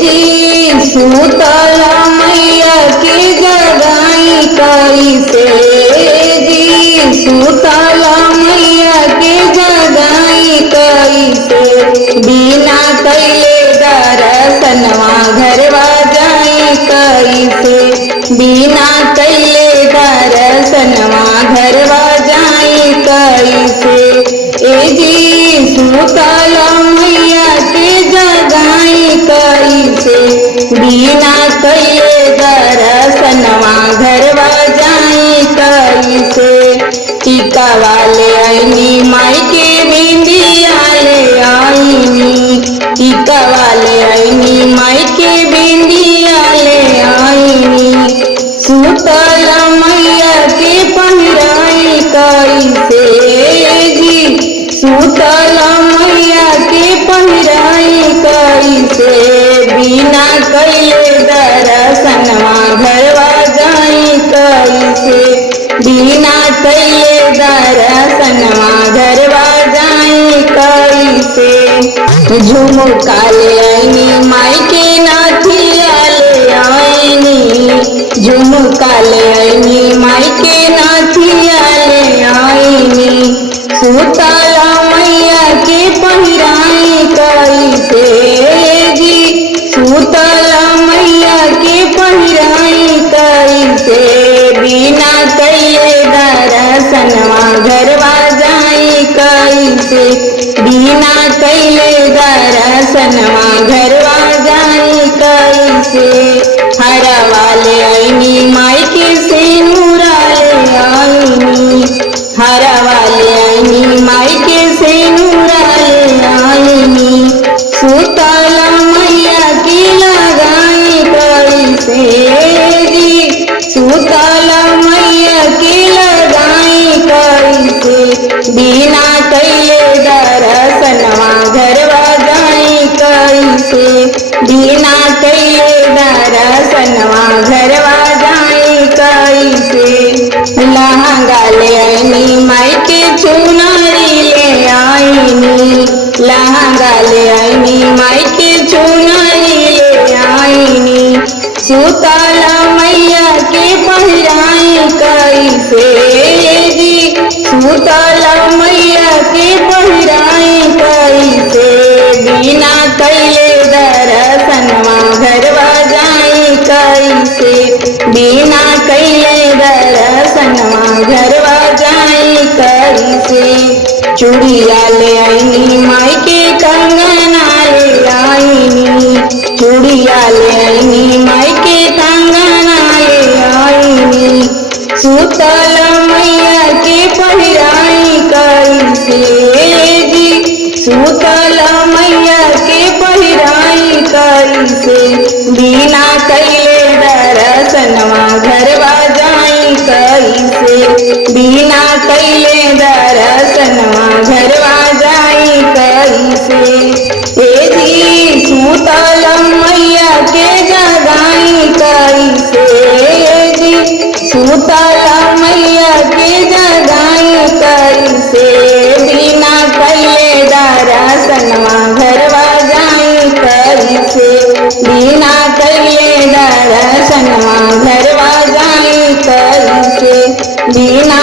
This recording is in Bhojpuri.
जी सुतल मैया के जगाई कैसे, जी सुतल मैया के जगाई कैसे, बिना कैले दर्शनवा घरवा जाई कैसे, बिना कैले दर्शनवा घरवा जाई कैसे। जी सुतल मैया के जगाई कैसे, बिना कैले दर्शनवा घरवा जाई कैसे। टीका वाले आईनी माई के बिंदिया ले आईनी, टीका वाले आईनी माई के बिंदिया ले आईनी, सुतल मैया के पहिराई कैसे, जी सुतल मैया के पहिराई कैसे, बिना कैले दर्शनवा घरवा जाई कैसे, बिना कैले दर्शनवा घरवा जाई कैसे। झुमका ले आईनी माई के नाथिया ले आईनी, झुमका ले आईनी माई के नाथिया ले आईनी, सुतल मैया के पहिराई कैसे, जी सुतल मैया के पहिराई कैसे, बिना कैले दर्शनवा घरवा जाई कैसे, बिना कैले दर्शनवा घरवा जाई कैसे। हरा वाले आईनी माई के सेनुरा ले आईनी, हरा वाले आईनी माई के सेनुरा ले आईनी, सुतल मैया की लगाई कैसे, जी सुतल मैया की लगाई कैसे, बिना कैले दर्शनवा घरवा जाई कैसे, बिना कैले दर्शनवा घरवा जाई कैसे। लहंगा ले आईनी माई के चुनरी ले आईनी, लहंगा ले आईनी माई के चुनरी ले आईनी, सुतल मैया के पहिराई कैसे, जी सुतल मैया के पहिराई कैसे, बिना कैले दर्शनवा घरवा जाई कैसे, बिना कैले दर्शनवा घरवा जाई कैसे। चूड़िया ले आईनी माई के कंगना ले आईनी, चूड़िया ले आईनी माई के कंगना ले आईनी, सुतल मैया के पहिराई कैसे, जी सुतल मैया के पहिराई कैसे, बिना कैले दर्शनवा घरवा जाई कैसे, बिना कैले दर्शनवा घरवा जाई कैसे। जी सुतल मैया के जगाई कैसे, जी सुतल मैया के जगाई कैसे, बिना कैले दर्शनवा घरवा जाई कैसे, बिना कैले दर्शनवा घरवा जाई कैसे, बिना